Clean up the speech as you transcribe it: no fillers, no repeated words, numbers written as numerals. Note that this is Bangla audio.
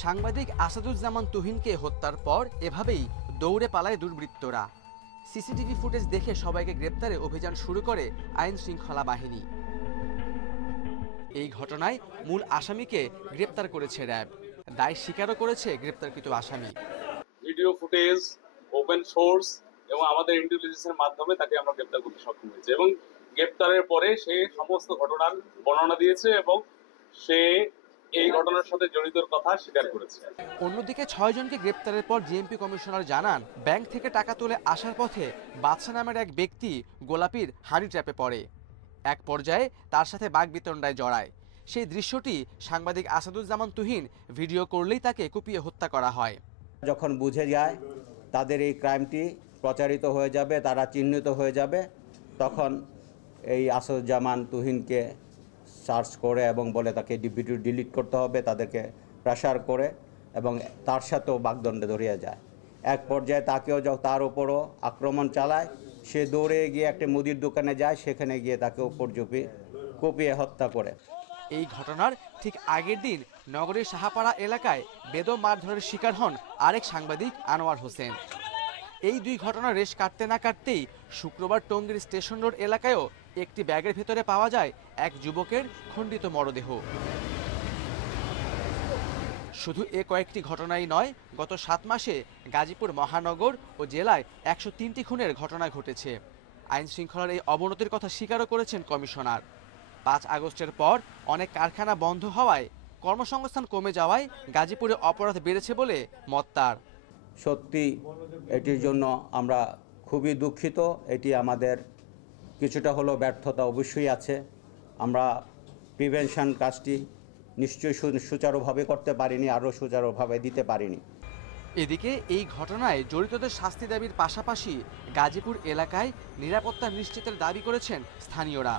সাংবাদিক আসাদুজ্জামান তুহিনকে হত্যার পর এভাবেই দৌড়ে পালায় দুর্বৃত্তরা। সিসিটিভি ফুটেজ দেখে সবাইকে গ্রেপ্তারে অভিযান শুরু করে আইন শৃঙ্খলা বাহিনী। এই ঘটনায় মূল আসামিকে গ্রেপ্তার করেছে র্যাব। দায় স্বীকারও করেছে গ্রেপ্তারকৃত আসামি। ভিডিও ফুটেজ, ওপেন সোর্স এবং আমাদের ইন্টেলিজেন্সের মাধ্যমে তাকে আমরা গ্রেপ্তার করতে সক্ষম হয়েছে এবং গ্রেপ্তারের পরে সে সমস্ত ঘটনার বর্ণনা দিয়েছে এবং সে এই ঘটনার সাথে জড়িতর কথা স্বীকার করেছে। অন্যদিকে 6 জনকে গ্রেপ্তারের পর ডিএমপি কমিশনার জানান, ব্যাংক থেকে টাকা তুলে আসার পথে বাদশা নামের এক ব্যক্তি গোলাপীর হানি ট্র্যাপে পড়ে। এক পর্যায়ে তার সাথে বাগবিতণ্ডায় জড়ায়। সেই দৃশ্যটি সাংবাদিক আসাদুজ্জামান তুহিন ভিডিও করলেই তাকে কুপিয়ে হত্যা করা হয়। যখন বুঝে যায় তাদের এই ক্রাইমটি প্রচারিত হয়ে যাবে, তারা চিহ্নিত হয়ে যাবে, তখন এই আসাদুজ্জামান তুহিনকে সার্চ করে এবং বলে তাকে ভিডিও ডিলিট করতে হবে, তাদেরকে প্রেশার করে এবং তার সাথেও বাগদণ্ডে ধরিয়ে যায়। এক পর্যায়ে তাকেও তার উপরও আক্রমণ চালায়। সে দৌড়ে গিয়ে একটা মুদির দোকানে যায়, সেখানে গিয়ে তাকে উপর কুপিয়ে হত্যা করে। এই ঘটনার ঠিক আগের দিন নগরীর সাহাপাড়া এলাকায় বেদম মারধরের শিকার হন আরেক সাংবাদিক আনোয়ার হোসেন। এই দুই ঘটনার রেশ কাটতে না কাটতেই শুক্রবার টঙ্গীর স্টেশন রোড এলাকায়ও একটি ব্যাগের ভেতরে পাওয়া যায় এক যুবকের খণ্ডিত মরদেহ। শুধু এ কয়েকটি ঘটনাই নয়, গত 7 মাসে গাজীপুর মহানগর ও জেলায় 103টি খুনের ঘটনা ঘটেছে। আইন শৃঙ্খলার এই অবনতির কথা স্বীকারও করেছেন কমিশনার। 5 আগস্টের পর অনেক কারখানা বন্ধ হওয়ায় কর্মসংস্থান কমে যাওয়ায় গাজীপুরে অপরাধ বেড়েছে বলে মত তার। সত্যি এটির জন্য আমরা খুবই দুঃখিত। এটি আমাদের কিছুটা হলেও ব্যর্থতা অবশ্যই আছে। আমরা প্রিভেনশন কাজটি নিশ্চয়ই সুচারুভাবে করতে পারিনি, আরও সুচারুভাবে দিতে পারিনি। এদিকে এই ঘটনায় জড়িতদের শাস্তি দাবির পাশাপাশি গাজীপুর এলাকায় নিরাপত্তা নিশ্চিতের দাবি করেছেন স্থানীয়রা।